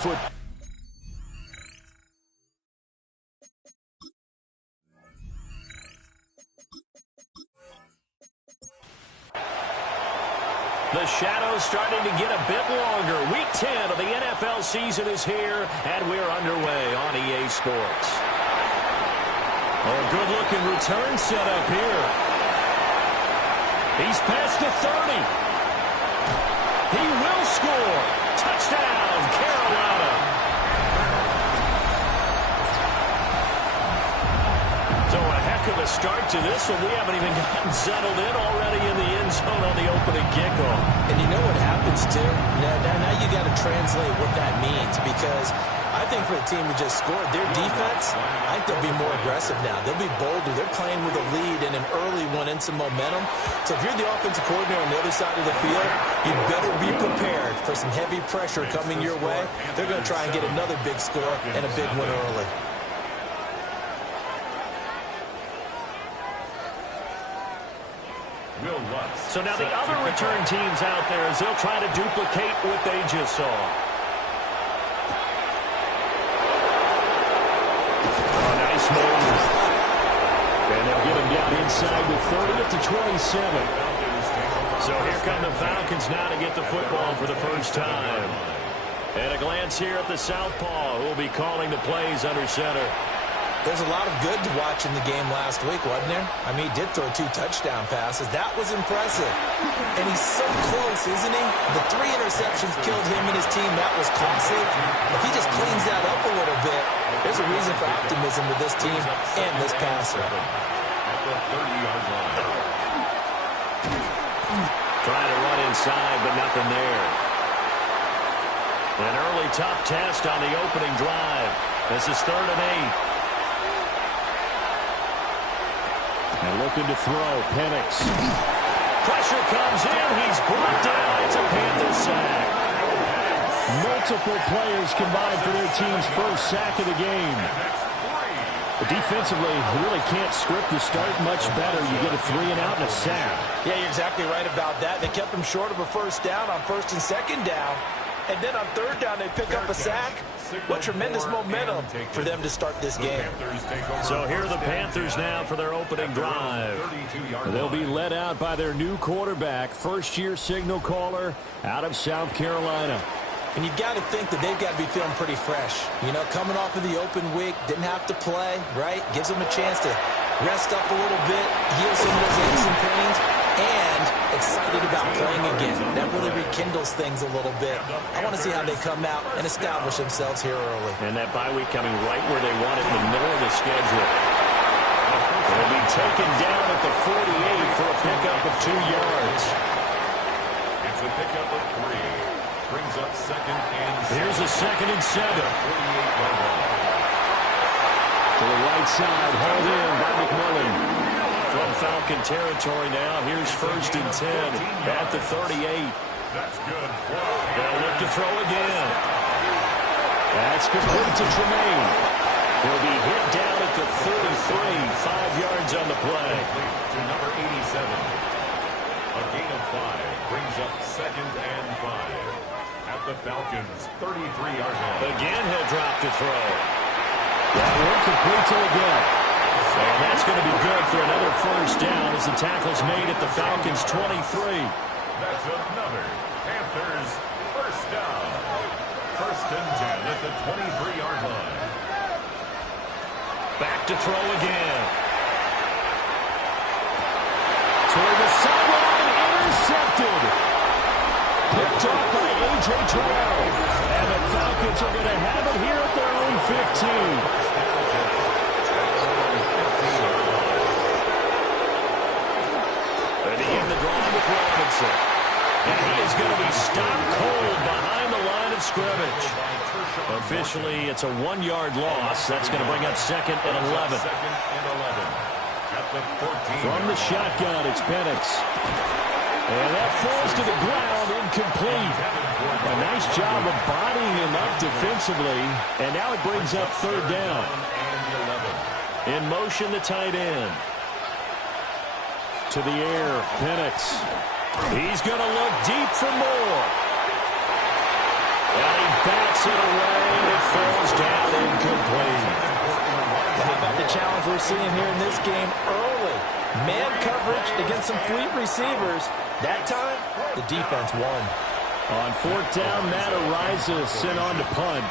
foot. The shadow's starting to get a bit longer. Week 10 of the NFL season is here, and we're underway on EA Sports. Oh, good-looking return set up here. He's past the 30. He will score. Touchdown, Carolina. So a heck of a start to this one. We haven't even gotten settled in already in the end zone on the opening kickoff. And you know what happens, too? Now you got to translate what that means, because I think for the team who just scored, their defense, I think they'll be more aggressive now. They'll be bolder. They're playing with a lead and an early one and some momentum. So if you're the offensive coordinator on the other side of the field, you better be prepared for some heavy pressure coming your way. They're going to try and get another big score and a big one early. So now the other return teams out there, as they'll try to duplicate what they just saw. Oh, nice move. And they'll get him down inside the 30 at the 27. So here come the Falcons now to get the football for the first time. And a glance here at the southpaw, who will be calling the plays under center. There's a lot of good to watch in the game last week, wasn't there? I mean, he did throw 2 touchdown passes. That was impressive. And he's so close, isn't he? The 3 interceptions killed him and his team. That was costly. If he just cleans that up a little bit, there's a reason for optimism with this team and this passer. At the 30-yard line. Trying to run inside, but nothing there. An early tough test on the opening drive. This is 3rd and 8. And looking to throw, Penix. Pressure comes in. He's brought down. It's a Panther sack. Multiple players combined for their team's first sack of the game. But defensively, you really can't script the start much better. You get a 3 and out and a sack. Yeah, you're exactly right about that. They kept him short of a first down on 1st and 2nd down. And then on 3rd down, they pick up a sack. What tremendous momentum for them to start this game. So here are the Panthers now for their opening drive. They'll be led out by their new quarterback, first-year signal caller out of South Carolina. And you've got to think that they've got to be feeling pretty fresh. You know, coming off of the open week, didn't have to play, right? Gives them a chance to rest up a little bit, heal some of those aches and pains, and excited about playing again. That really rekindles things a little bit. I want to see how they come out and establish themselves here early. And that bye week coming right where they want it, in the middle of the schedule. They'll be taken down at the 48 for a pickup of 2 yards. It's a pickup of 3. Brings up 2nd and 7. Here's a 2nd and 7. 48-yard line. To the right side, hauled in by McMillan. From Falcon territory now, here's 1st and 10 at the 38. That's good. They'll look to throw again. That's complete to Tremaine. He'll be hit down at the 33, 5 yards on the play. To number 87. A gain of 5 brings up 2nd and 5 at the Falcons' 33-yard line. Again, he'll drop to throw. That one complete to again. And that's going to be good for another first down as the tackle's made at the Falcons' 23. That's another Panthers first down. 1st and 10 at the 23-yard line. Back to throw again. Toward the sideline, intercepted. Picked off by A.J. Terrell. And the Falcons are going to have it here at their own 15. And he is going to be stopped cold behind the line of scrimmage. Officially, it's a 1-yard loss. That's going to bring up 2nd and 11. From the shotgun, it's Penix. And that falls to the ground, incomplete. A nice job of bodying him up defensively. And now it brings up 3rd down. In motion, the tight end. To the air, Penix. He's going to look deep for more. And he bats it away. It falls down incomplete. How about the challenge we're seeing here in this game early? Man coverage against some fleet receivers. That time, the defense won. On fourth down, Matt Ariza sent on to punt.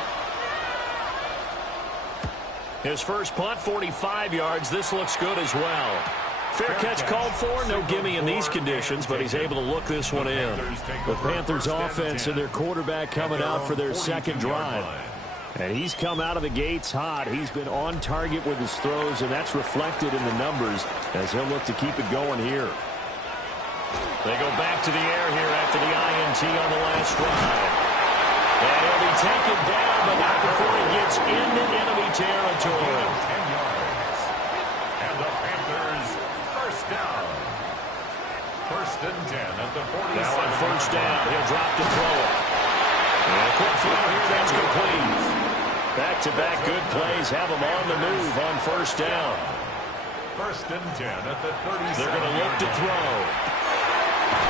His first punt, 45 yards. This looks good as well. Fair catch called for. No gimme in these conditions, but he's able to look this one in. The Panthers offense and their quarterback coming out for their second drive. And he's come out of the gates hot. He's been on target with his throws, and that's reflected in the numbers as he'll look to keep it going here. They go back to the air here after the INT on the last drive. And he'll be taken down, but not before he gets into enemy territory. 10 yards. And the Panthers first down. First and 10 at the 47. Now on first down, he'll drop to throw it. And a quick throw here, that's complete. Back-to-back good plays have him on the move on first down. First and 10 at the 37. They're going to look to throw.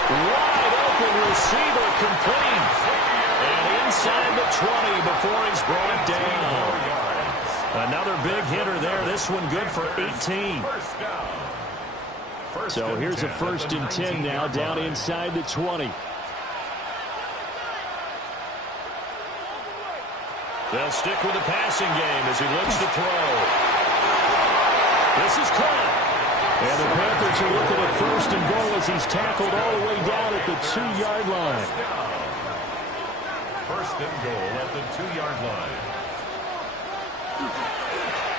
Wide open receiver complete. And inside the 20 before he's brought down. Another big hitter there. This one good for 18. So here's a first and 10 now down inside the 20. They'll stick with the passing game as he looks to throw. This is caught. And the Panthers are looking at first and goal as he's tackled all the way down at the 2-yard line. First and goal at the 2-yard line.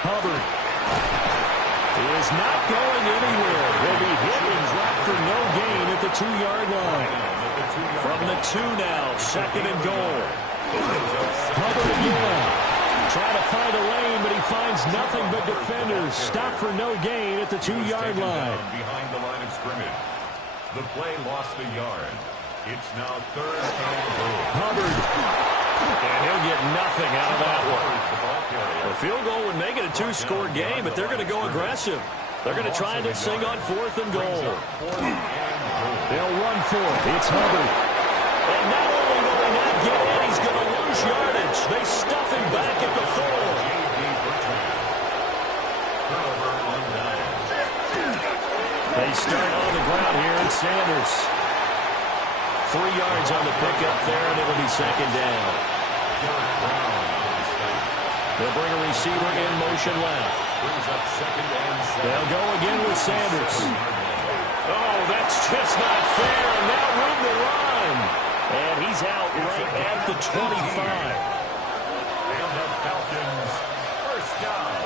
Hubbard is not going anywhere. He'll be hit and dropped for no gain at the 2-yard line. From the 2 now, second and goal. Hubbard again. Trying to find a lane, but he finds nothing but defenders. Stop for no gain at the 2-yard line. Behind the line of scrimmage. The play lost a yard. It's now third and goal. Hubbard. And he'll get nothing out of that one. A field goal would make it a 2-score game, but they're going to go aggressive. They're going to try this thing on fourth and goal. They'll run for it. It's Hubbard. And not only will they not get in, he's going to lose yardage. They stuff him back at the 4. They start on the ground here, and Sanders. 3 yards on the pickup there, and it'll be second down. They'll bring a receiver in motion left. They'll go again with Sanders. Oh, that's just not fair. And now room to run. And he's out right at the 25. And the Falcons first down.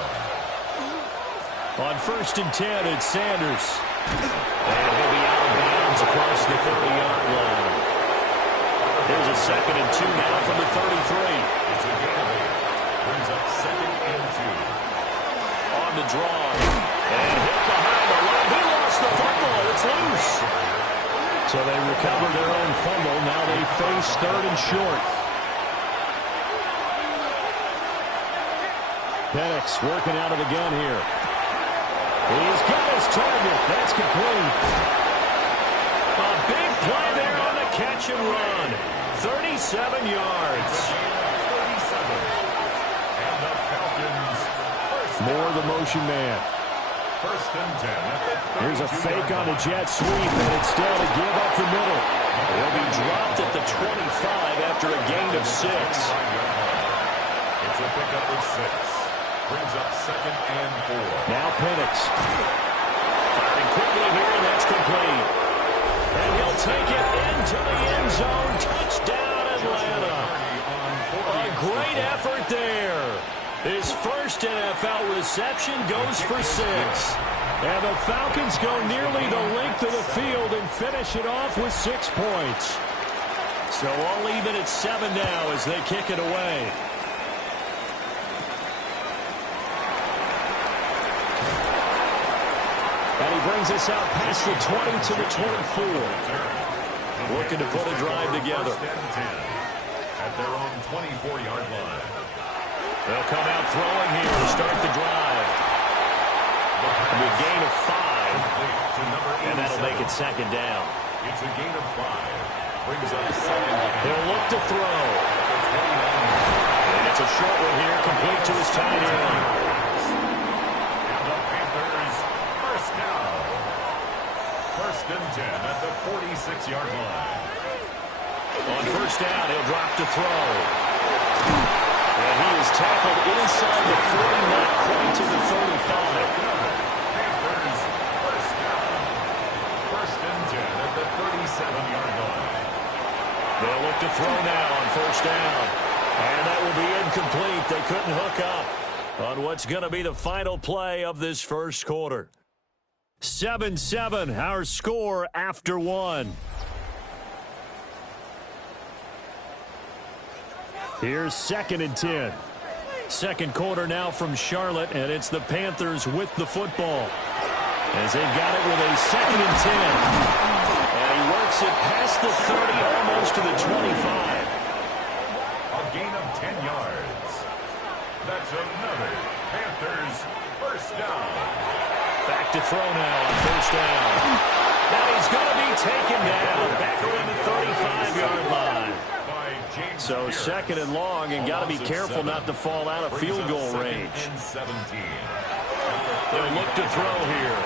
On first and 10, it's Sanders. And he'll be out of bounds across the 30-yard line. Here's a second and 2 now from the 33. It's a gain of 8. Brings up second and 2. On the draw. And hit behind the line. He lost the football. It's loose. So they recover their own fumble. Now they face third and short. Penix working out of the gun here. He's got his target. That's complete. A big play there on the catch and run. 37 yards. 37. And the Falcons More the motion man. first and 10 at the 32. Here's a fake on a jet sweep, and it's still to give up the middle. He'll be dropped at the 25 after a gain of 6. It's a pickup of 6. Brings up second and 4. Now Penix. Firing quickly here, and that's complete. And he'll take it into the end zone. Touchdown, Atlanta. A great effort there. His first NFL reception goes for 6. And the Falcons go nearly the length of the field and finish it off with 6 points. So all even at 7 now as they kick it away. And he brings us out past the 20 to the 24. Looking to put a drive together. First and 10 at their own 24-yard line. They'll come out throwing here to start the drive. A gain of 5. And that'll make it second down. It's a gain of 5. Brings up second. He'll look to throw. And it's a short one here, complete to his tight end. And the Panthers first down. First and 10 at the 46-yard line. On first down, he'll drop to throw. And he is tackled inside the 40, not quite to the 35. Panthers first down. First and 10 at the 37-yard line. They'll look to throw now on first down. And that will be incomplete. They couldn't hook up on what's going to be the final play of this first quarter. 7-7, our score after one. Here's second and 10. Second quarter now from Charlotte, and it's the Panthers with the football. As they've got it with a second and 10. And he works it past the 30, almost to the 25. A gain of 10 yards. That's another Panthers first down. Back to throw now on first down. Now he's going to be taken down back around the 35-yard line. So second and long, and got to be careful not to fall out of field goal range. They'll look to throw here.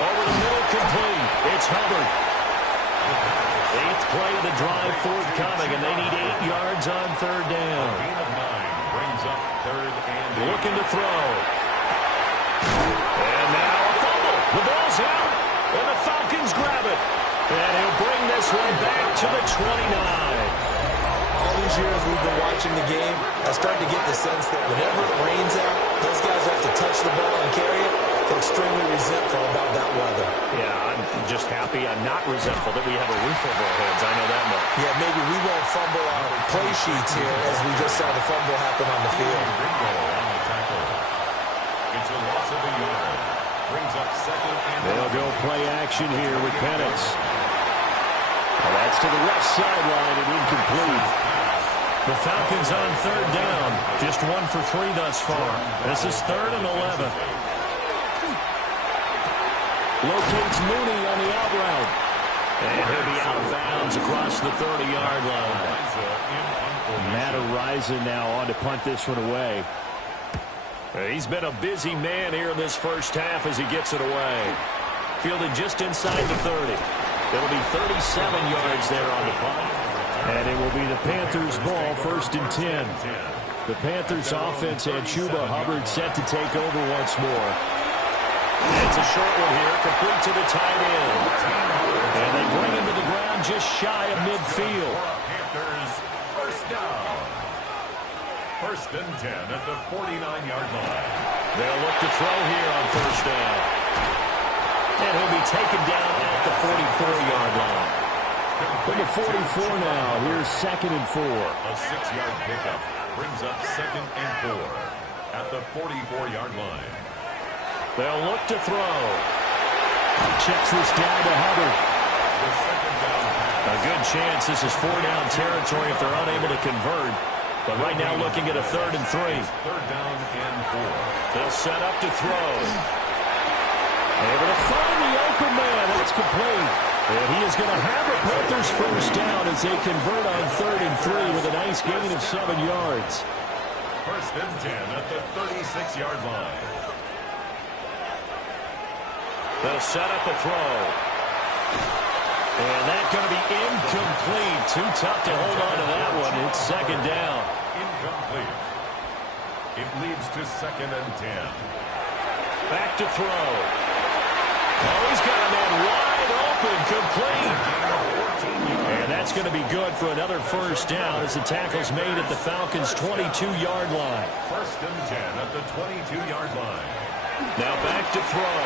Over the middle, complete. It's Hubbard. Eighth play of the drive forthcoming, and they need 8 yards on third down. Looking to throw. And now a fumble. The ball's out, and the Falcons grab it. And he'll bring this one back to the 29. All these years we've been watching the game, I started to get the sense that whenever it rains out, those guys have to touch the ball and carry it. They're extremely resentful about that weather. Yeah, I'm just happy I'm not resentful that we have a roof over our heads. I know that much. Yeah, maybe we won't fumble our play sheets here as we just saw the fumble happen on the field. It's a loss of a yard. Brings up second and they'll go play action here with Penix. Well, that's to the left sideline and incomplete. The Falcons on third down. Just 1 for 3 thus far. This is third and 11. Locates Mooney on the out route. And he'll be out of bounds across the 30-yard line. Matt Ariza now on to punt this one away. He's been a busy man here in this first half as he gets it away. Fielded just inside the 30. It'll be 37 yards there on the punt. And it will be the Panthers' ball, first and 10. The Panthers' offense had Chuba Hubbard set to take over once more. It's a short one here, complete to the tight end. And they bring him to the ground just shy of midfield. Panthers first down. First and 10 at the 49-yard line. They'll look to throw here on first down. And he'll be taken down at the 44-yard line. From the 44 now, here's second and 4. A 6-yard pickup brings up second and 4 at the 44-yard line. They'll look to throw. Checks this down to Hubbard. The second down pass. A good chance this is 4-down territory if they're unable to convert. But right now looking at a third and 3. Third down and 4. They'll set up to throw. Able to find the open man. That's complete. And he is going to have the Panthers first down as they convert on third and 3 with a nice gain of 7 yards. First and 10 at the 36-yard line. They'll set up a throw. And that's going to be incomplete. Too tough to hold on to that one. It's second down. Incomplete. It leads to second and 10. Back to throw. Oh, he's got a man wide open, complete. And that's going to be good for another first down as the tackle's made at the Falcons' 22-yard line. First and 10 at the 22-yard line. Now back to throw.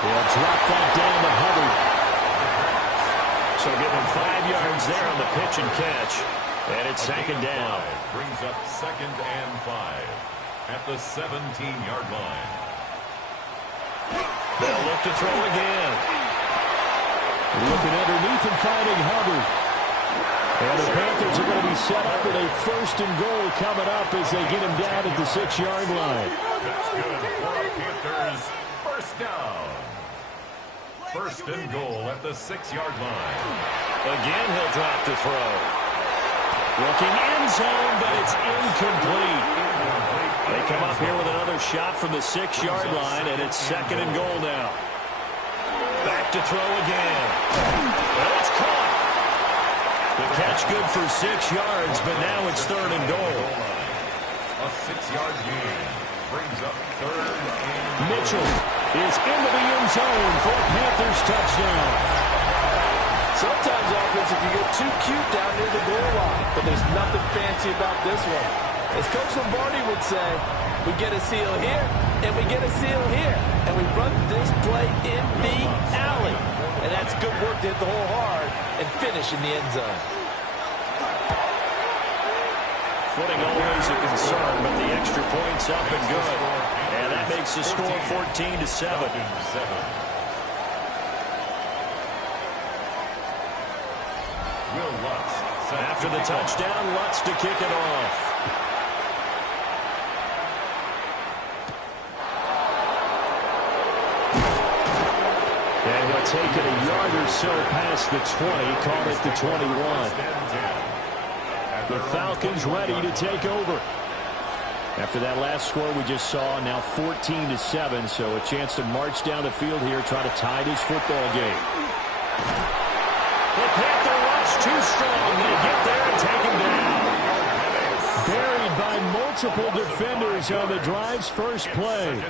They'll drop that down to Hubbard. So give him 5 yards there on the pitch and catch. And it's second down. Brings up second and 5 at the 17-yard line. They'll look to throw again. Looking underneath and finding Hubbard. And the Panthers are going to be set up with a first and goal coming up as they get him down at the 6-yard line. That's good for a Panthers first down. First and goal at the 6-yard line. Again, he'll drop to throw. Looking end zone, but it's incomplete. They come up here with another shot from the 6-yard line, and it's 2nd and goal now. Back to throw again. Well, it's caught. The catch good for 6 yards, but now it's 3rd and goal. A 6-yard gain brings up 3rd and Mitchell is into the end zone for a Panthers touchdown. Sometimes offense, if you get too cute down near the goal line, but there's nothing fancy about this one. As Coach Lombardi would say, we get a seal here, and we get a seal here, and we run this play in the alley. And that's good work to hit the hole hard and finish in the end zone. Footing always a concern, but the extra point's up and good. And that makes the score 14-7. After the touchdown, Lutz to kick it off. And he'll take it a yard or so past the 20, call it the 21. The Falcons ready to take over. After that last score we just saw, now 14-7, so a chance to march down the field here, try to tie this football game. The Panther rush too strong. They get there and take him down. Buried by multiple defenders on the drive's first play.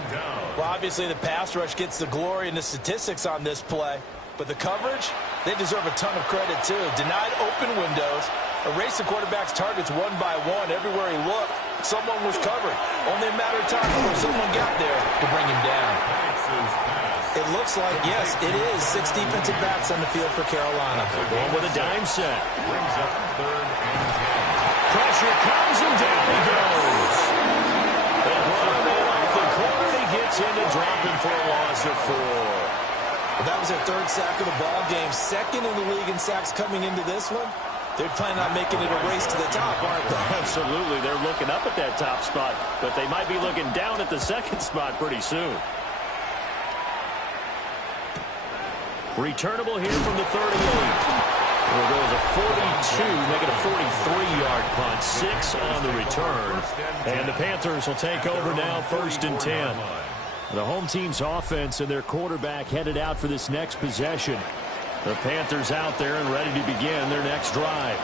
Well, obviously the pass rush gets the glory and the statistics on this play, but the coverage, they deserve a ton of credit too. Denied open windows, erased the quarterback's targets one by one. Everywhere he looked, someone was covered. Only a matter of time before someone got there to bring him down. It looks like, yes, it is 6 defensive backs on the field for Carolina. Going with a dime set. Brings up 3rd and 10. Pressure comes and down he goes. And running off the corner, he gets into dropping for a loss of 4. Well, that was their 3rd sack of the ball game. 2nd in the league in sacks coming into this one. They're planning on making it a race to the top, aren't they? Absolutely. They're looking up at that top spot, but they might be looking down at the 2nd spot pretty soon. Returnable here from the 38. There goes a 42, make it a 43-yard punt. 6 on the return. And the Panthers will take over now, 1st and 10. The home team's offense and their quarterback headed out for this next possession. The Panthers out there and ready to begin their next drive.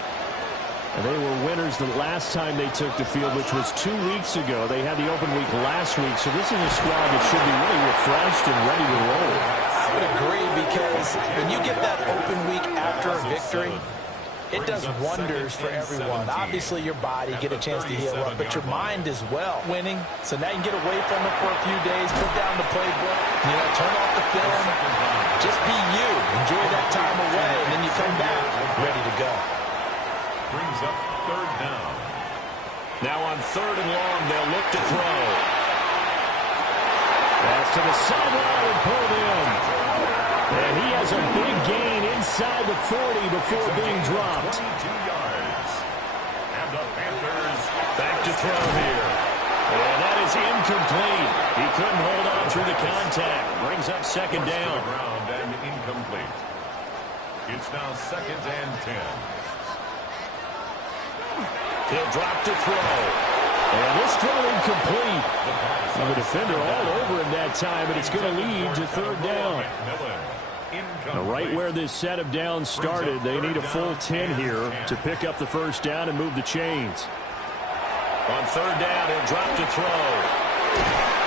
And they were winners the last time they took the field, which was 2 weeks ago. They had the open week last week, so this is a squad that should be really refreshed and ready to roll. I would agree, because when you get that open week after a victory, it does wonders for everyone. Obviously, your body, get a chance to heal up, but your mind as well. Winning, so now you can get away from it for a few days, put down the playbook, turn off the film, just be you. Enjoy that time away, and then you come back ready to go. Brings up 3rd down. Now on 3rd and long, they'll look to throw. Pass to the sideline and pulled in. And he has a big gain inside the 40 before being dropped. 22 yards. And the Panthers back to throw here. And that is incomplete. He couldn't hold on through the contact. Brings up 2nd down. Ground and incomplete. It's now 2nd and 10. He'll drop to throw. And this throw incomplete. And the defender all over him that time, but it's going to lead to 3rd down. Now, right where this set of downs started, they need a full 10 here to pick up the 1st down and move the chains. On 3rd down, he'll drop to throw.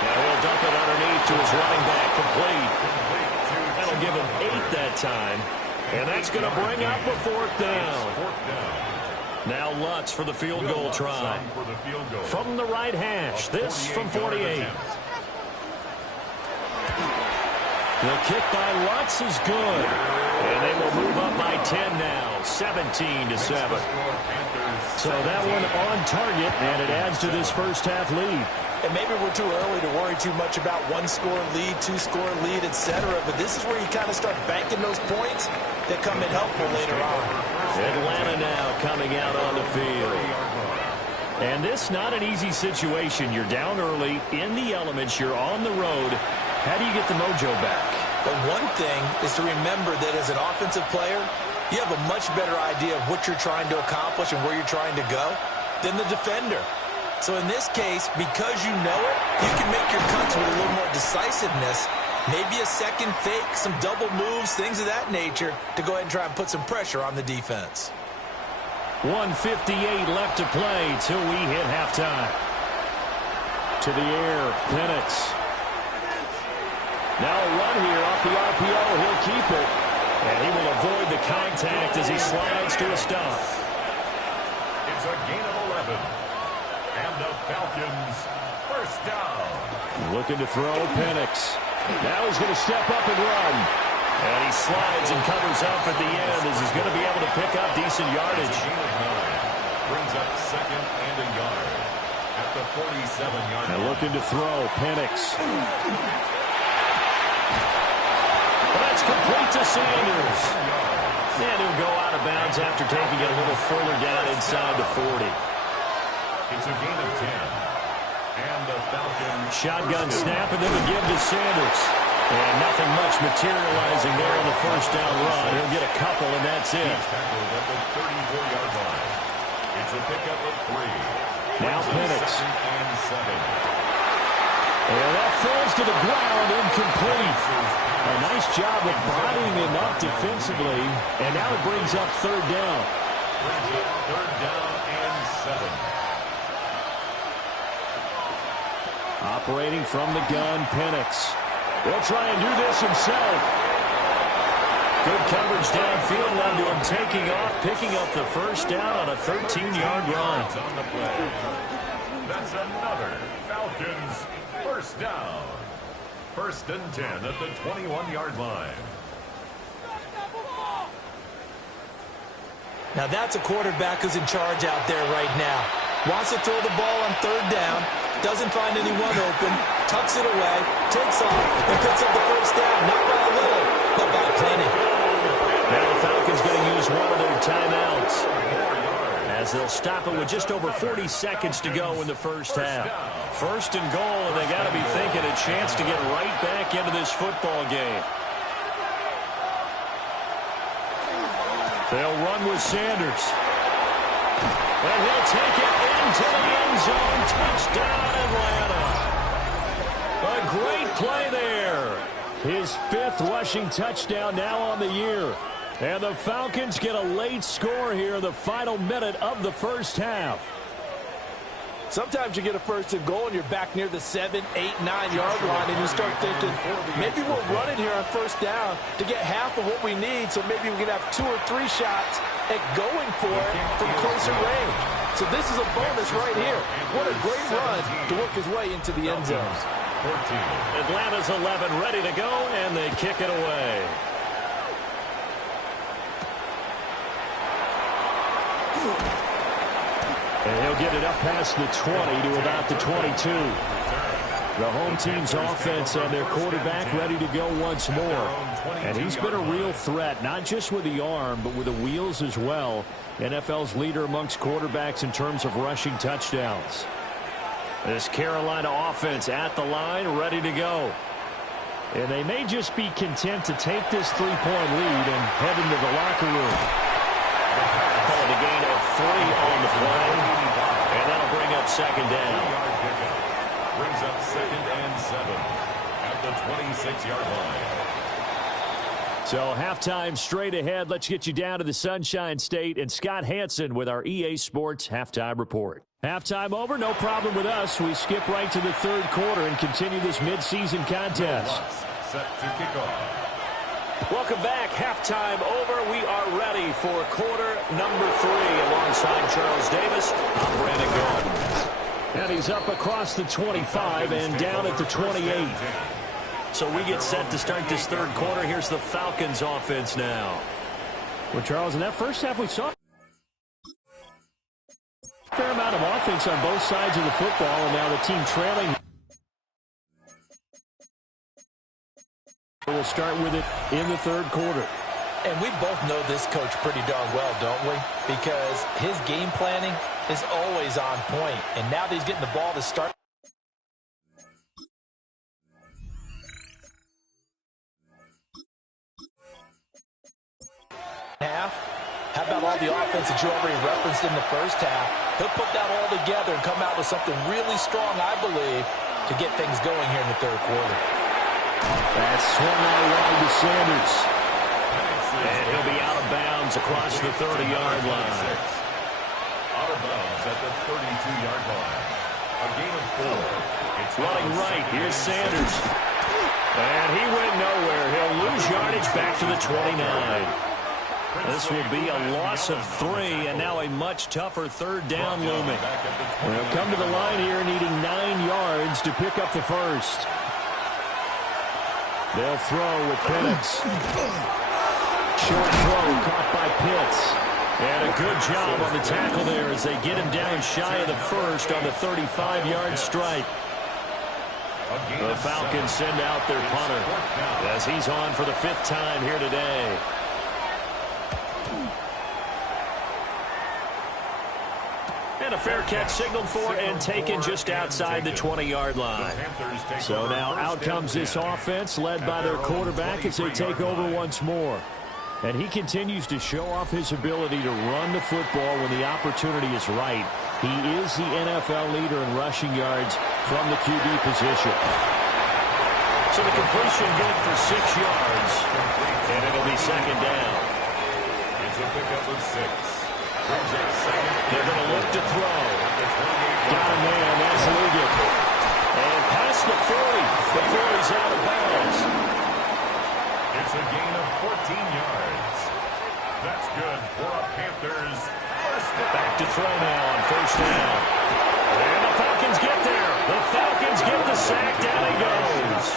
Now he'll dump it underneath to his running back, complete. That'll give him 8 that time. And that's going to bring up a 4th down. Now Lutz for the field goal try. From the right hash, this from 48. The kick by Lutz is good. And they will move up by 10 now, 17-7. So that one on target, and it adds to this first half lead. And maybe we're too early to worry too much about 1-score lead, 2-score lead, etc. But this is where you kind of start banking those points that come in helpful later on. Atlanta now coming out on the field. And this not an easy situation. You're down early, in the elements, you're on the road. How do you get the mojo back? But one thing is to remember that as an offensive player, you have a much better idea of what you're trying to accomplish and where you're trying to go than the defender. So in this case, because you know it, you can make your cuts with a little more decisiveness, maybe a second fake, some double moves, things of that nature, to go ahead and try and put some pressure on the defense. 1:58 left to play till we hit halftime. To the air, Penix. Now a run here off the RPO. He'll keep it. And he will avoid the contact as he slides to a stop. It's a gain of 11. And the Falcons first down. Looking to throw, Penix. Now he's going to step up and run. And he slides and covers up at the end as he's going to be able to pick up decent yardage. Gain of 9. Brings up second and a yard at the 47-yard line. And looking to throw, Penix. That's complete to Sanders. And he'll go out of bounds after taking it a little further down inside the 40. It's a gain of 10. And the Falcons. Shotgun snap and then the give to Sanders. And nothing much materializing there on the first down run. He'll get a couple, and that's it. He's tackled at the 34-yard line. It's a pickup of 3. Now Penix. Second and 7. And that falls to the ground, incomplete. A nice job of bodying him up defensively. And now it brings up third down. Brings up third down and 7. Operating from the gun, Penix. He'll try and do this himself. Good coverage downfield, led to him taking off, picking up the first down on a 13-yard run. On the play. That's another Falcons first down. First and 10 at the 21-yard line. Now that's a quarterback who's in charge out there right now. Wants to throw the ball on third down, doesn't find anyone open, tucks it away, takes off, and picks up the first down. Not by a little, but by plenty. Now the Falcons going to use one of their timeouts, as they'll stop it with just over 40 seconds to go in the first half. First and goal, and they got to be thinking a chance to get right back into this football game. They'll run with Sanders. And he'll take it into the end zone. Touchdown, Atlanta. A great play there. His 5th rushing touchdown now on the year. And the Falcons get a late score here in the final minute of the first half. Sometimes you get a first and goal and you're back near the 7, 8, 9-yard line and you start thinking, maybe we'll run it here on first down to get half of what we need, so maybe we can have 2 or 3 shots at going for it from closer range. So this is a bonus right here. What a great run to work his way into the end zone. Atlanta's 11 ready to go, and they kick it away. And he'll get it up past the 20 to about the 22. The home team's offense and their quarterback ready to go once more. And he's been a real threat, not just with the arm, but with the wheels as well. NFL's leader amongst quarterbacks in terms of rushing touchdowns. This Carolina offense at the line, ready to go. And they may just be content to take this 3-point lead and head into the locker room. Calling a gain of 3 on the play. And that'll bring up second down. Brings up second and 7 at the 26-yard line. So halftime straight ahead. Let's get you down to the Sunshine State and Scott Hansen with our EA Sports halftime report. Halftime over, no problem with us. We skip right to the third quarter and continue this midseason contest. Set to kick off. Welcome back. Halftime over. We are ready for quarter number 3 alongside Charles Davis. I'm Brandon Gordon. And he's up across the 25 and down at the 28. So we get set to start this third quarter. Here's the Falcons offense now. Well, Charles, in that first half we saw a fair amount of offense on both sides of the football, and now the team trailing. We'll start with it in the third quarter. And we both know this coach pretty darn well, don't we? Because his game planning is always on point. And now that he's getting the ball to start. half. How about all the offense that you already referenced in the first half? He'll put that all together and come out with something really strong, I believe, to get things going here in the third quarter. That's swung out wide to Sanders. And he'll be out of bounds across the 30-yard line. Out of bounds at the 32-yard line. A gain of 4. It's running right. Here's Sanders. And he went nowhere. He'll lose yardage back to the 29. This will be a loss of 3, and now a much tougher third down looming. They'll come to the line here needing 9 yards to pick up the first. They'll throw with Penix. Short throw caught by Pitts. And a good job on the tackle there as they get him down shy of the first on the 35-yard strike. The Falcons send out their punter as he's on for the 5th time here today. And a fair catch signaled for and taken just outside the 20-yard line. So now out comes this offense led by their quarterback as they take over once more. And he continues to show off his ability to run the football when the opportunity is right. He is the NFL leader in rushing yards from the QB position. So the completion good for 6 yards. And it'll be second down. It's a pickup of 6. They're going to look to throw. Got a man. That's Liggett. And past the 40. The 40's out of bounds. It's a gain of 14 yards. That's good for a Panthers first down. Back to throw now on first down. And the Falcons get there. The Falcons get the sack. Down he goes.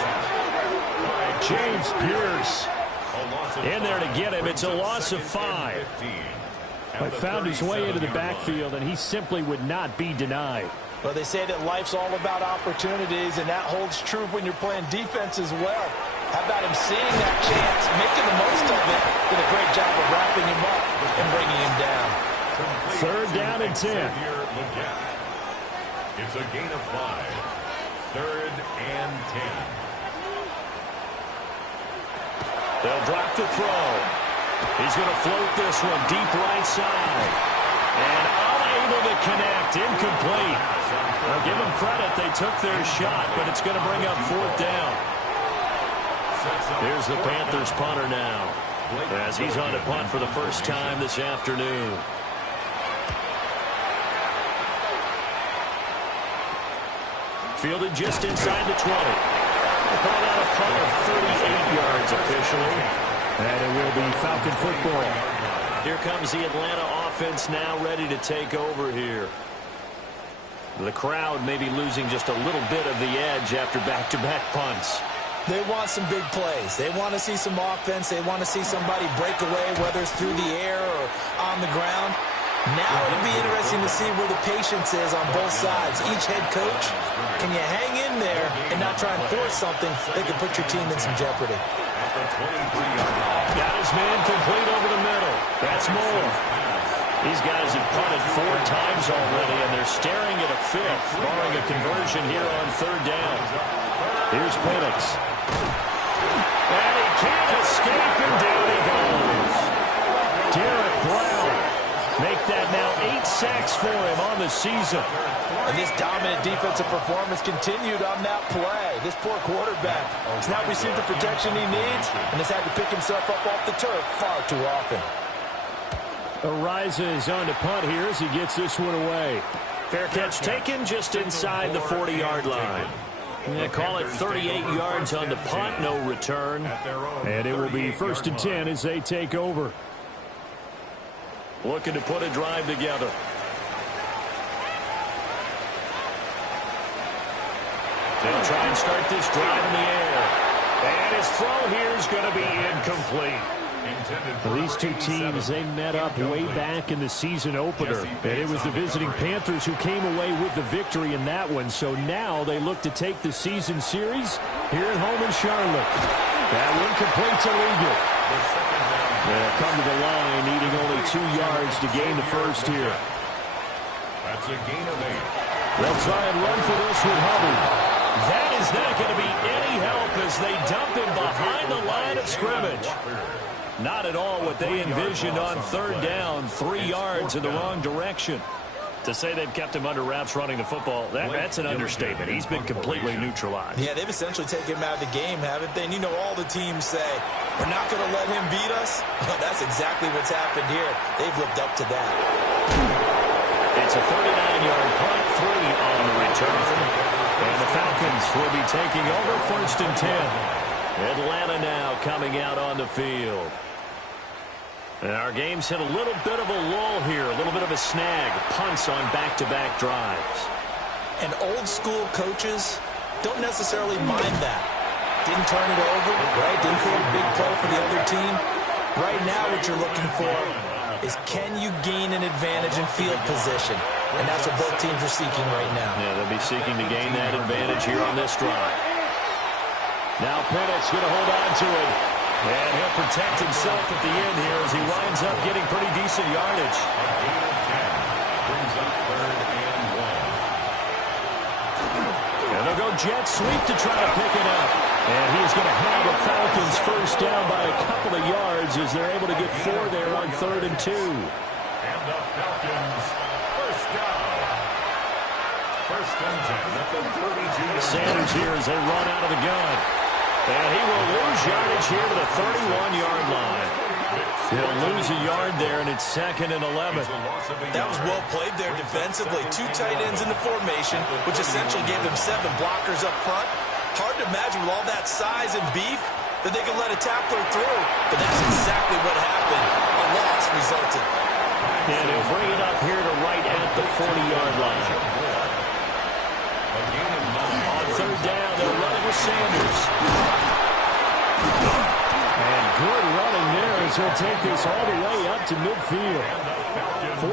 James Pierce in there to get him. It's a loss of 5. But found his way into the backfield, and he simply would not be denied. Well, they say that life's all about opportunities, and that holds true when you're playing defense as well. How about him seeing that chance, making the most of it, did a great job of wrapping him up and bringing him down. Third down and 10. It's a gain of 5. Third and 10. They'll drop the throw. He's going to float this one deep right side. And unable to connect. Incomplete. Well, give them credit. They took their shot, but it's going to bring up 4th down. Here's the Panthers punter now as he's on to punt for the first time this afternoon. Fielded just inside the 20. We'll call that a punt of 38 yards officially. And it will be Falcon football. Here comes the Atlanta offense now ready to take over here. The crowd may be losing just a little bit of the edge after back-to-back punts. They want some big plays. They want to see some offense. They want to see somebody break away, whether it's through the air or on the ground. Now it'll be interesting to see where the patience is on both sides. Each head coach, can you hang in there and not try and force something that could put your team in some jeopardy? Got his man complete over the middle. That's more. These guys have punted 4 times already, and they're staring at a 5th, barring a conversion here on third down. Here's Penix. And he can't escape, and down he goes. Derek Brown. Make that now 8 sacks for him on the season. And this dominant defensive performance continued on that play. This poor quarterback has not received the protection he needs and has had to pick himself up off the turf far too often. Ariza is on to punt here as he gets this one away. Fair catch taken just inside the 40-yard line. Yeah, call it 38 yards on the punt, no return. And it will be 1st and 10 as they take over. Looking to put a drive together. They'll try and start this drive in the air. And his throw here is going to be incomplete. Well, these two teams, they met up way back in the season opener. And it was the visiting Panthers who came away with the victory in that one. So now they look to take the season series here at home in Charlotte. That one complete to Liggett. They'll come to the line needing only 2 yards to gain the first here. That's a gain of 8. They'll try and run for this with Hubbard. That is not going to be any help as they dump him behind the line of scrimmage. Not at all what they envisioned on third down. 3 yards in the wrong direction. To say they've kept him under wraps running the football, that's an understatement. He's been completely neutralized. Yeah, they've essentially taken him out of the game, haven't they? And you know all the teams say, we're not going to let him beat us. Well, that's exactly what's happened here. They've lived up to that. It's a 39-yard punt, 3 on the return. And the Falcons will be taking over 1st and 10. Atlanta now coming out on the field. And our game's hit a little bit of a lull here, a little bit of a snag. Punts on back-to-back drives. And old-school coaches don't necessarily mind that. Didn't turn it over, right? Didn't create a big play for the other team. Right now what you're looking for is can you gain an advantage in field position? And that's what both teams are seeking right now. Yeah, they'll be seeking to gain that advantage here on this drive. Now Pennett's going to hold on to it. And he'll protect himself at the end here as he winds up getting pretty decent yardage. Brings up 3rd and 1. And they'll go jet sweep to try to pick it up. And he's going to have the Falcons first down by a couple of yards as they're able to get 4 there on 3rd and 2. And the Falcons first down. 1st and 10 at the 32. Sanders here as they run out of the gun. And he will lose yardage here to the 31-yard line. He'll lose a yard there, and it's 2nd and 11. That was well played there defensively. 2 tight ends in the formation, which essentially gave them 7 blockers up front. Hard to imagine with all that size and beef that they could let a tackler through. But that's exactly what happened. A loss resulted. And he'll bring it up here to right at the 40-yard line. On 3rd down, they'll run it with Sanders. And good running there as he'll take this all the way up to midfield.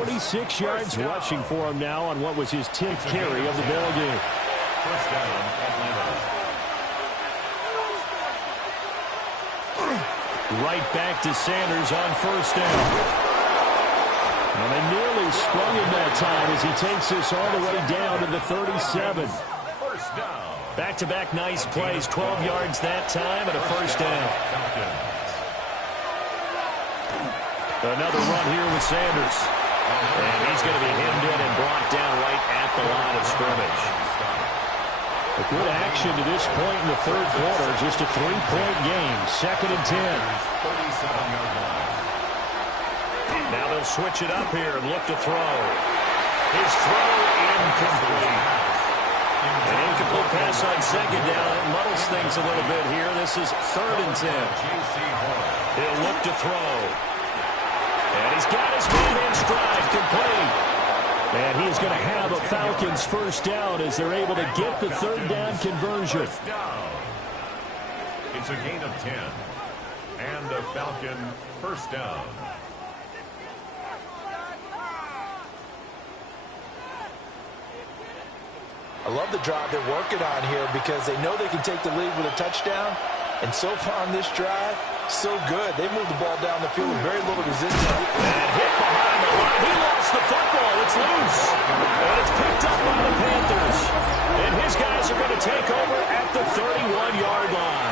46 yards rushing for him now on what was his 10th carry of the ball game. First down, Atlanta. Right back to Sanders on 1st down. And they nearly sprung him that time as he takes this all the way down to the 37. First down. Back-to-back nice plays, 12 yards that time and a first down. Another run here with Sanders. And he's going to be hemmed in and brought down right at the line of scrimmage. A good action to this point in the 3rd quarter. Just a 3-point game. 2nd and 10. 37-yard line. Now they'll switch it up here and look to throw. His throw incomplete. An incomplete pass on 2nd down. It muddles things a little bit here. This is 3rd and 10. He'll look to throw. And he's got his man in stride, complete. And he's going to have a Falcons first down as they're able to get the 3rd down conversion. It's a gain of 10. And a Falcon first down. I love the drive they're working on here because they know they can take the lead with a touchdown. And so far on this drive, so good. They moved the ball down the field with very little resistance. And hit behind the line. He lost the football. It's loose. And it's picked up by the Panthers. And his guys are going to take over at the 31-yard line.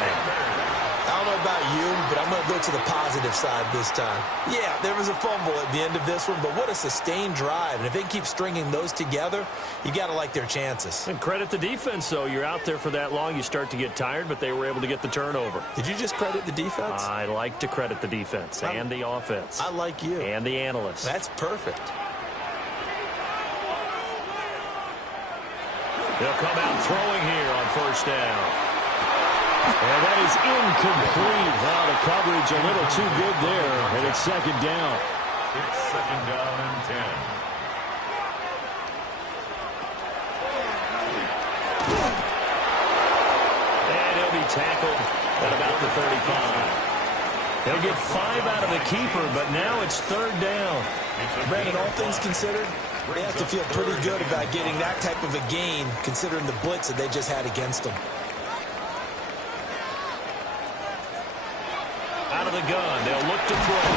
I don't know about you, but I'm going to go to the positive side this time. Yeah, there was a fumble at the end of this one, but what a sustained drive. And if they keep stringing those together, you got to like their chances. And credit the defense, though. You're out there for that long, you start to get tired, but they were able to get the turnover. Did you just credit the defense? I like to credit the defense and the offense. I like you. And the analysts. That's perfect. They'll come out throwing here on first down. And that is incomplete. Well, the coverage a little too good there, and it's 2nd down. It's 2nd down and 10. And he'll be tackled at about the 35. They'll get 5 out of the keeper, but now it's 3rd down. Brandon, all things considered, they have to feel pretty good about getting that type of a gain, considering the blitz that they just had against them. Out of the gun, they'll look to throw.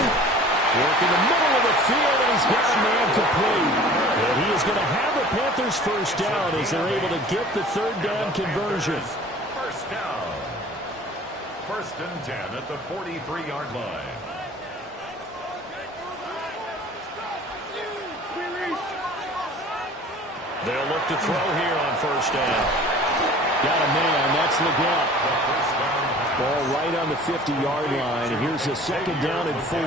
Work in the middle of the field, and he's got a man complete. And he is going to have the Panthers first down as they're able to get the 3rd down conversion. First down. 1st and 10 at the 43-yard line. They'll look to throw here on first down. Got a man. That's Leggett. Ball right on the 50-yard line. Here's a second down and 4. A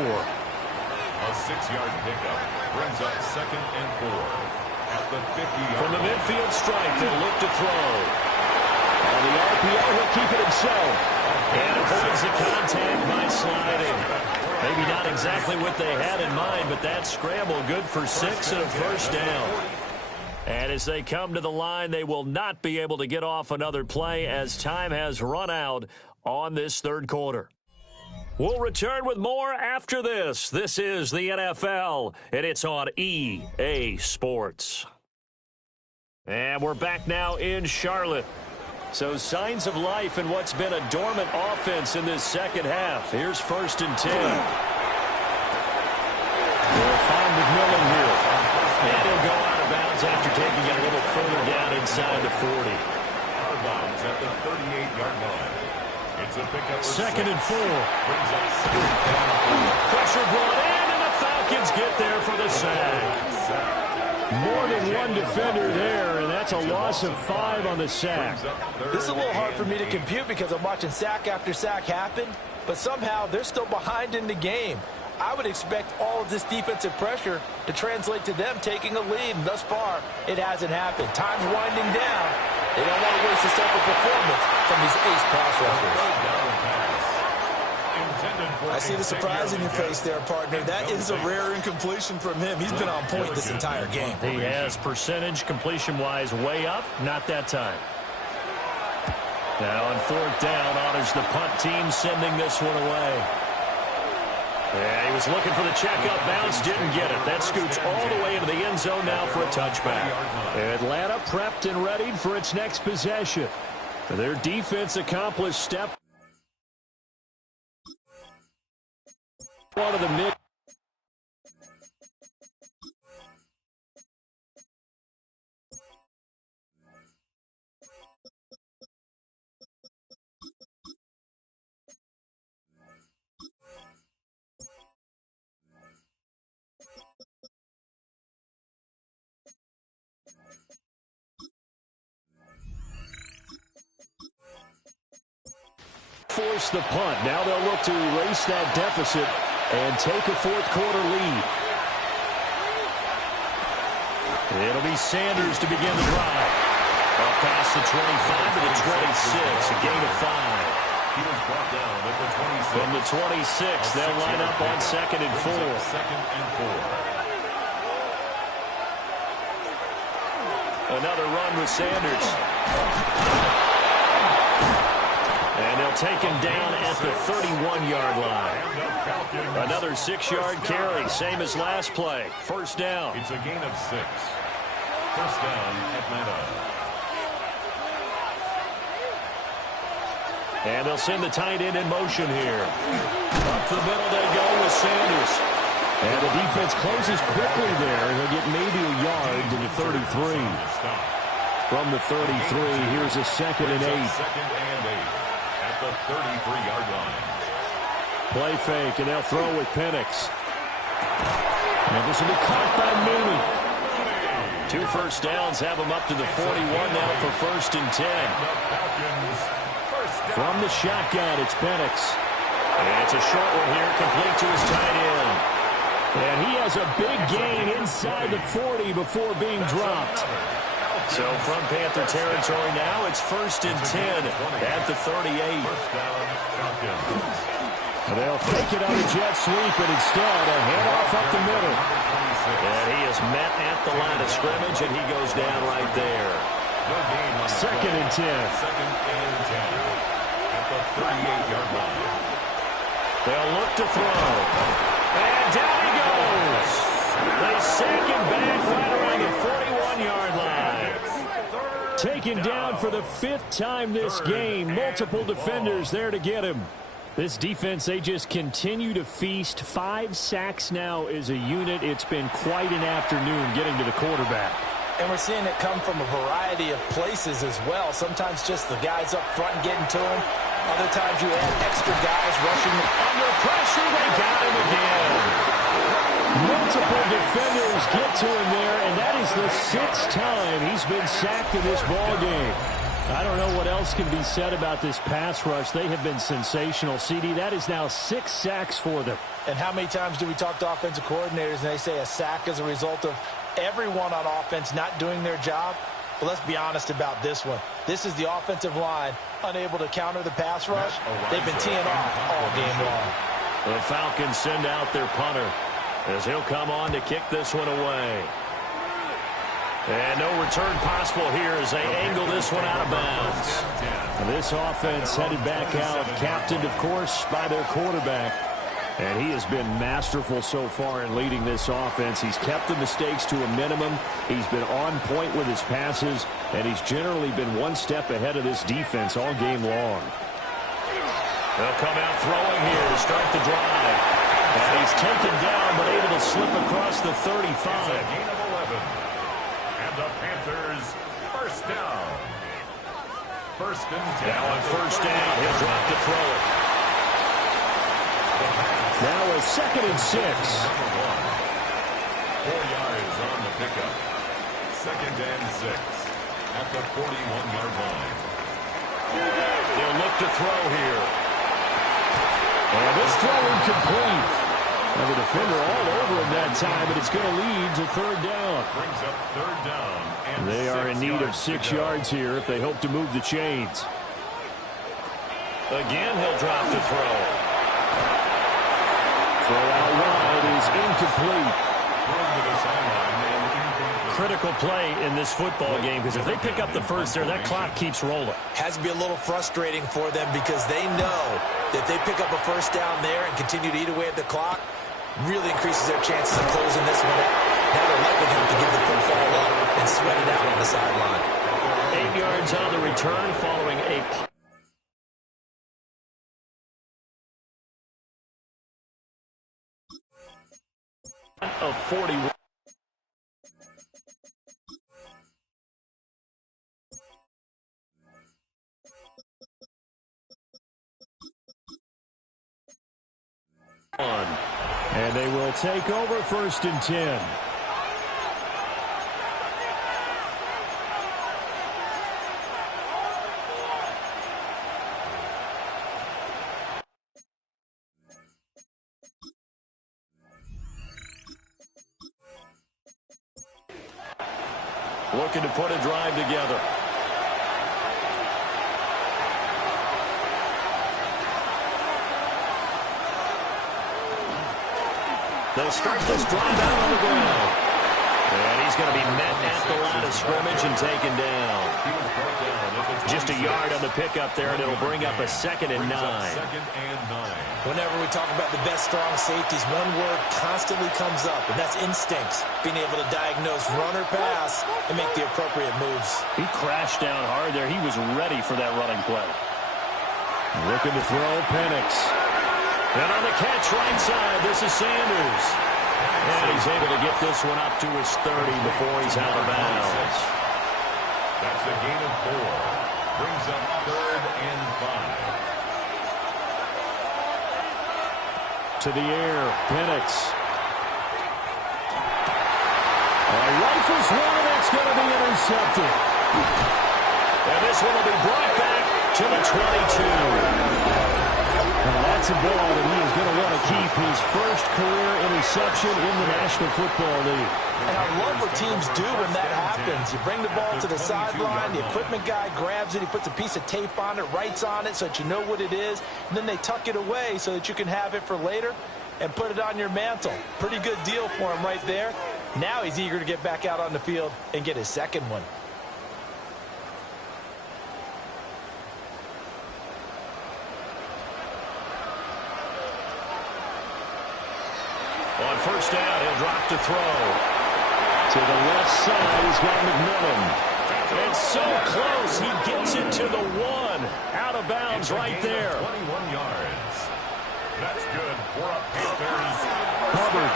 6-yard pickup brings up second and 4 at the 50-yard From the midfield stripe, they'll look to throw. On the RPO, he'll keep it himself. And avoids the contact by sliding. Maybe not exactly what they had in mind, but that scramble good for 6 and a first down. And as they come to the line, they will not be able to get off another play as time has run out on this third quarter. We'll return with more after this. This is the NFL, and it's on EA Sports. And we're back now in Charlotte. So signs of life in what's been a dormant offense in this second half. Here's first and 10. They'll find McMillan here. And he'll go out of bounds after taking it a little further down inside the 40. Out of bounds at the 38-yard line. It's a pickup. Second and 4. Brings up second and 4. Pressure brought in, and the Falcons get there for the sack. More than one defender there, and that's a loss of 5 on the sack. This is a little hard for me to compute because I'm watching sack after sack happen, but somehow they're still behind in the game. I would expect all of this defensive pressure to translate to them taking a lead, and thus far, it hasn't happened. Time's winding down. They don't want to waste a second performance from these ace pass rushers. I see the surprise in your face there, partner. That is a rare incompletion from him. He's been on point this entire game. He has percentage completion-wise way up. Not that time. Now on fourth down, honors the punt team, sending this one away. Yeah, he was looking for the checkup bounce, didn't get it. That scoots all the way into the end zone now for a touchback. Atlanta prepped and readied for its next possession. Their defense accomplished step one of the mid. Force the punt. Now they'll look to erase that deficit and take a fourth quarter lead. It'll be Sanders to begin the drive. Up past the 25 to the 26, a gain of 5. He was brought down at the 26. From the 26, they'll line up on second and 4. Second and 4. Another run with Sanders. And they'll take him down at the 31-yard line. Another 6-yard carry, same as last play. First down. It's a gain of 6. First down, Atlanta. And they'll send the tight end in motion here. Up the middle they go with Sanders. And the defense closes quickly there. He'll get maybe a yard to the 33. From the 33, here's a second and 8. Second and 8 at the 33-yard line. Play fake, and they'll throw with Penix. And this will be caught by Mooney. 2 first downs have him up to the 41 now for first and 10. From the shotgun, it's Penix. And it's a short one here, complete to his tight end. And he has a big gain inside the 40 before being dropped. So from Panther territory now, it's first and 10 at the 38. They'll fake it on a jet sweep, and instead a handoff up the middle. And he is met at the line of scrimmage, and he goes down right there. Second and 10. Second and 10 at the 38-yard line. They'll look to throw. And down he goes. They sack him back right around the 41-yard line. Taken down for the 5th time this game. Multiple defenders there to get him. This defense, they just continue to feast. 5 sacks now as a unit. It's been quite an afternoon getting to the quarterback. And we're seeing it come from a variety of places as well. Sometimes just the guys up front getting to him. Other times you add extra guys rushing. Under pressure, they got him again. Multiple defenders get to him there, and that is the 6th time he's been sacked in this ball game. I don't know what else can be said about this pass rush. They have been sensational. CD, that is now 6 sacks for them. And how many times do we talk to offensive coordinators and they say a sack is a result of everyone on offense not doing their job? Well, let's be honest about this one. This is the offensive line unable to counter the pass rush. They've been teeing off all game long. The Falcons send out their punter as he'll come on to kick this one away. And no return possible here as they angle this one out of bounds. This offense headed back out, captained, of course, by their quarterback. And he has been masterful so far in leading this offense. He's kept the mistakes to a minimum. He's been on point with his passes, and he's generally been one step ahead of this defense all game long. They'll come out throwing here to start the drive. And he's taken down but able to slip across the 35. It's a gain of 11. And the Panthers first down. First and 10. Now on first down, he'll drop to throw it. Now a 2nd and 6. 4 yards on the pickup. 2nd and 6 at the 41-yard line. They'll look to throw here. And this throw incomplete. Now the defender all over him that time, but it's going to lead to 3rd down. Brings up 3rd down. And They are in need of 6 yards here if they hope to move the chains. Again, he'll drop to throw. Throw out wide is incomplete. Critical play in this football game because if they pick up the first there, that clock keeps rolling. Has to be a little frustrating for them because they know that if they pick up a first down there and continue to eat away at the clock, really increases their chances of closing this one out. Now they're likely going to have to give the football up and sweat it out on the sideline. 8 yards on the return following a of 41. And they will take over 1st and 10. Looking to put a drive together. They'll start this drive out on the ground. And he's going to be met at the line of scrimmage and taken down. Just a yard on the pickup there, and it'll bring up a 2nd and 9. Whenever we talk about the best strong safeties, one word constantly comes up, and that's instincts. Being able to diagnose run or pass and make the appropriate moves. He crashed down hard there. He was ready for that running play. Looking to throw, Penix. And on the catch right side, this is Sanders. And he's able to get this one up to his 30 before he's out of bounds. That's a gain of 4. Brings up 3rd and 5. To the air, Penix. Rifles one, and that's going to be intercepted. And this one will be brought back to the 22. Now that's a ball that he is going to want to keep, his first career interception in the National Football League. And I love what teams do when that happens. You bring the ball to the sideline, the equipment guy grabs it, he puts a piece of tape on it, writes on it so that you know what it is, and then they tuck it away so that you can have it for later and put it on your mantle. Pretty good deal for him right there. Now he's eager to get back out on the field and get his 2nd one. On first down, he'll drop to throw. To the left side, he's got McMillan. It's so close, he gets it to the 1. Out of bounds right there. 21 yards. That's good for a Panthers. Hubbard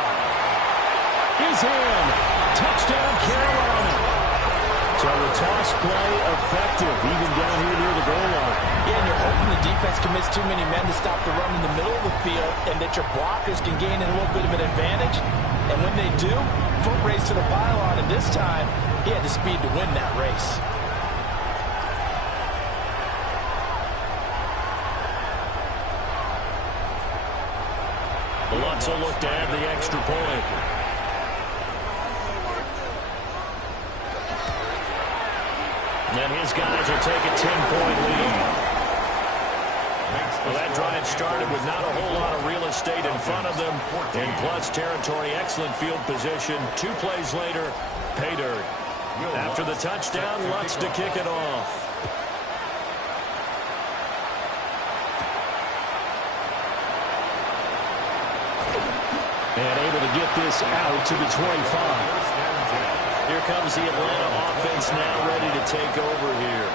is in. Touchdown, Carolina. So the toss play effective, even down here near the goal line. Yeah, and you're hoping the defense defense commits too many men to stop the run in the middle of the field, and that your blockers can gain a little bit of an advantage. And when they do, foot race to the pylon, and this time, he had the speed to win that race. Lutz will look to add the extra point. And his guys will take a 10-point lead. Well, that drive started with not a whole lot of real estate in front of them. In plus territory, excellent field position. 2 plays later, pay dirt. After the touchdown, Lutz to kick it off. And able to get this out to the 25. Here comes the Atlanta offense now ready to take over here.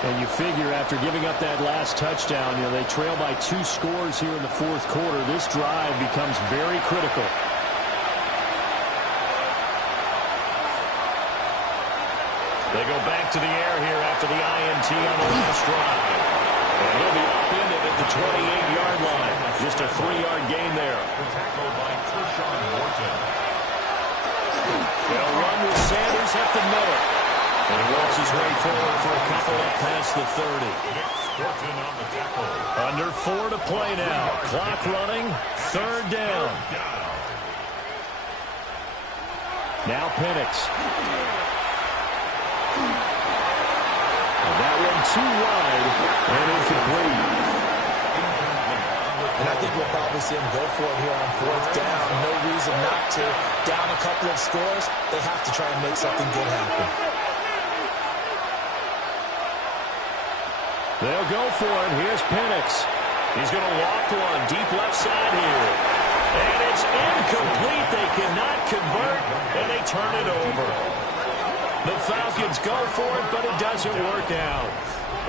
And you figure after giving up that last touchdown, they trail by 2 scores here in the fourth quarter. This drive becomes very critical. They go back to the air here after the INT on the last drive. And he'll be upended at the 28-yard line. Just a 3-yard gain there. Tackled by Tershawn Wharton. They'll run with Sanders at the middle. And he walks his way forward for a couple up past the 30. Wharton on the tackle. Under 4 to play now. Clock running. 3rd down. Now Penix. And that one too wide and incomplete. And I think we'll probably see him go for it here on 4th down. No reason not to. Down a couple of scores, they have to try and make something good happen. They'll go for it. Here's Penix. He's going to loft one deep left side here. And it's incomplete. They cannot convert, and they turn it over. The Falcons go for it, but it doesn't work out.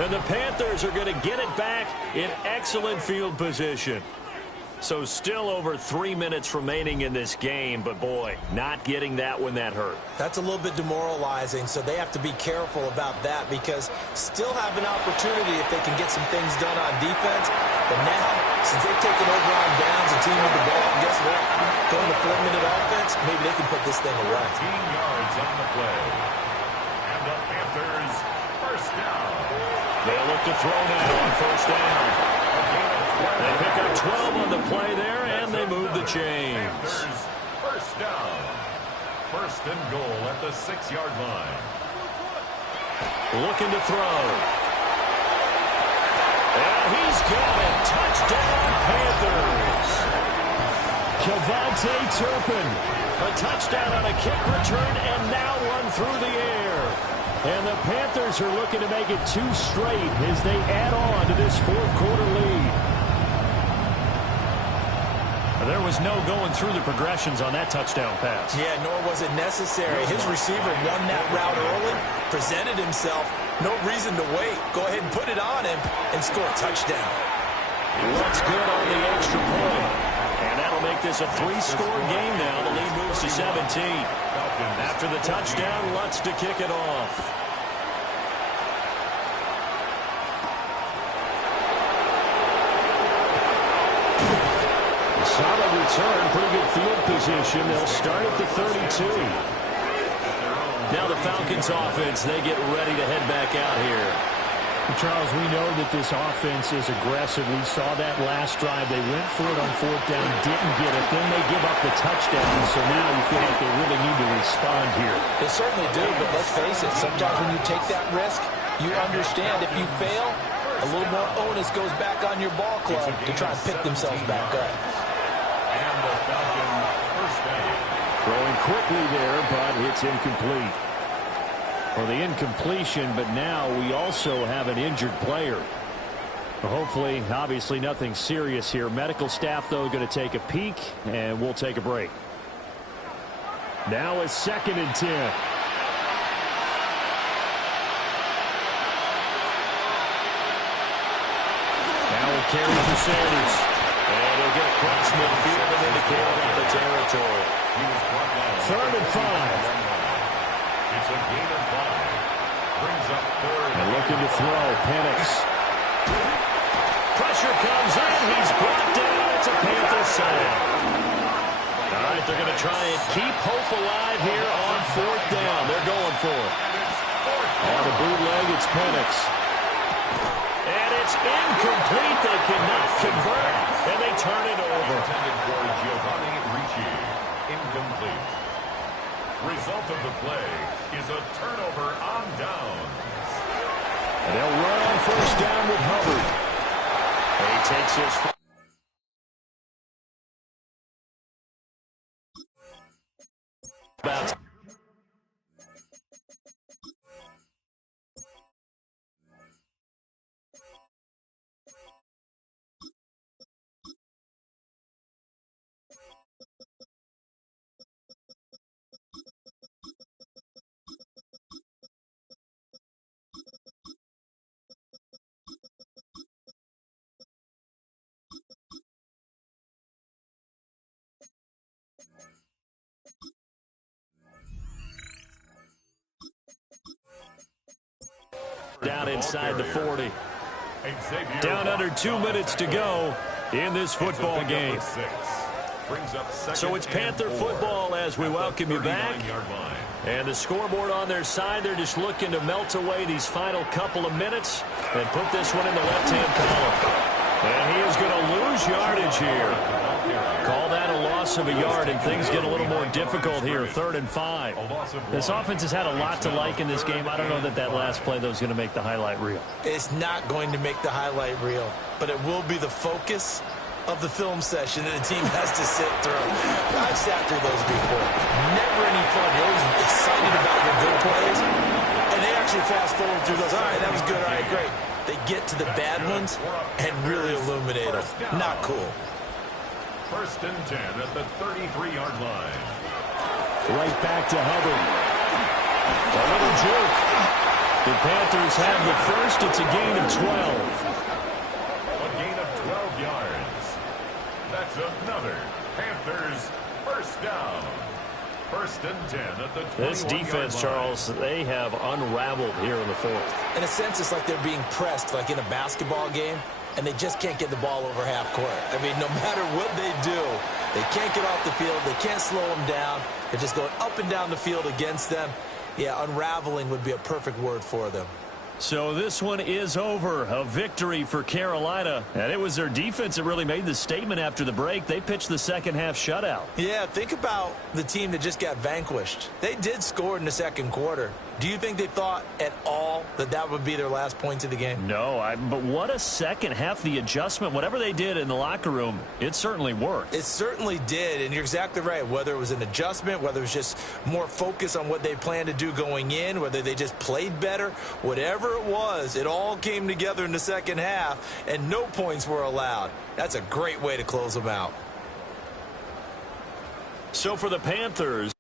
And the Panthers are going to get it back in excellent field position. So still over 3 minutes remaining in this game, but boy, not getting that when that hurt. That's a little bit demoralizing, so they have to be careful about that because still have an opportunity if they can get some things done on defense. But now, since they've taken over on downs and team with the ball, guess what? Going to 4-minute offense, maybe they can put this thing away. 15 yards on the play. And the Panthers, first down. They'll look to throw now on 1st down. They pick up 12 on the play there, and they move the chains. First down. 1st and goal at the 6-yard line. Looking to throw. And he's got it. Touchdown, Panthers. Kevontae Turpin. A touchdown on a kick return, and now one through the air. And the Panthers are looking to make it 2 straight as they add on to this fourth quarter lead. There was no going through the progressions on that touchdown pass. Yeah, nor was it necessary. His receiver won that route early, presented himself. No reason to wait. Go ahead and put it on him and score a touchdown. Looks good on the extra point. And that'll make this a 3-score game now. The lead moves to 17. After the touchdown, Lutz to kick it off. Solid return, pretty good field position. They'll start at the 32. Now the Falcons offense, they get ready to head back out here. Charles, we know that this offense is aggressive. We saw that last drive. They went for it on 4th down, didn't get it. Then they give up the touchdown. So now you feel like they really need to respond here. They certainly do, but let's face it. Sometimes when you take that risk, you understand if you fail, a little more onus goes back on your ball club to try and pick themselves back up. And the Falcons, first down. Throwing quickly there, but it's incomplete. Well, the incompletion, but now we also have an injured player. Hopefully, obviously nothing serious here. Medical staff, though, going to take a peek, and we'll take a break. Now it's 2nd and 10. Now a carry for Sanders. And he'll get across midfield and into Carolina territory. 3rd and 5. It's a gain of 5. Brings up 3rd. And looking to throw, Penix. pressure comes in. He's brought down. It's a Panther sack. All right, they're going to try and keep hope alive here on fourth down. They're going for it. On the bootleg, it's Penix. And it's incomplete. They cannot convert, and they turn it over. Intended for Giovanni Ricci. Incomplete. Result of the play is a turnover on downs. And they'll run on first down with Hubbard. And he takes his... About down inside the 40. Down under 2 minutes to go in this football game. So it's Panther football as we welcome you back. And the scoreboard on their side, they're just looking to melt away these final couple of minutes and put this one in the left-hand column. And he is going to lose yardage here. Call that a loss of a yard, and things get a little more difficult here, 3rd and 5. This offense has had a lot to like in this game. I don't know that last play, though, is going to make the highlight reel. It's not going to make the highlight reel, but it will be the focus of the film session that the team has to sit through. I've sat through those before. Never any fun. You're always excited about your good plays, and they actually fast forward through those. All right, that was good. All right, great. They get to the bad ones and really illuminate them. Not cool. 1st and 10 at the 33-yard line. Right back to Hubbard. A little jerk. The Panthers have the first. It's a gain of 12. A gain of 12 yards. That's another Panthers first down. 1st and 10 at the 21-yard line. This defense, Charles, they have unraveled here in the 4th. In a sense, it's like they're being pressed, like in a basketball game, and they just can't get the ball over half court. I mean, no matter what they do, they can't get off the field. They can't slow them down. They're just going up and down the field against them. Yeah, unraveling would be a perfect word for them. So this one is over. A victory for Carolina. And it was their defense that really made the statement after the break. They pitched the second half shutout. Yeah, think about the team that just got vanquished. They did score in the second quarter. Do you think they thought at all that that would be their last points of the game? No, but what a second half. The adjustment, whatever they did in the locker room, it certainly worked. It certainly did, and you're exactly right. Whether it was an adjustment, whether it was just more focus on what they planned to do going in, whether they just played better, whatever it was, it all came together in the second half, and no points were allowed. That's a great way to close them out. So for the Panthers,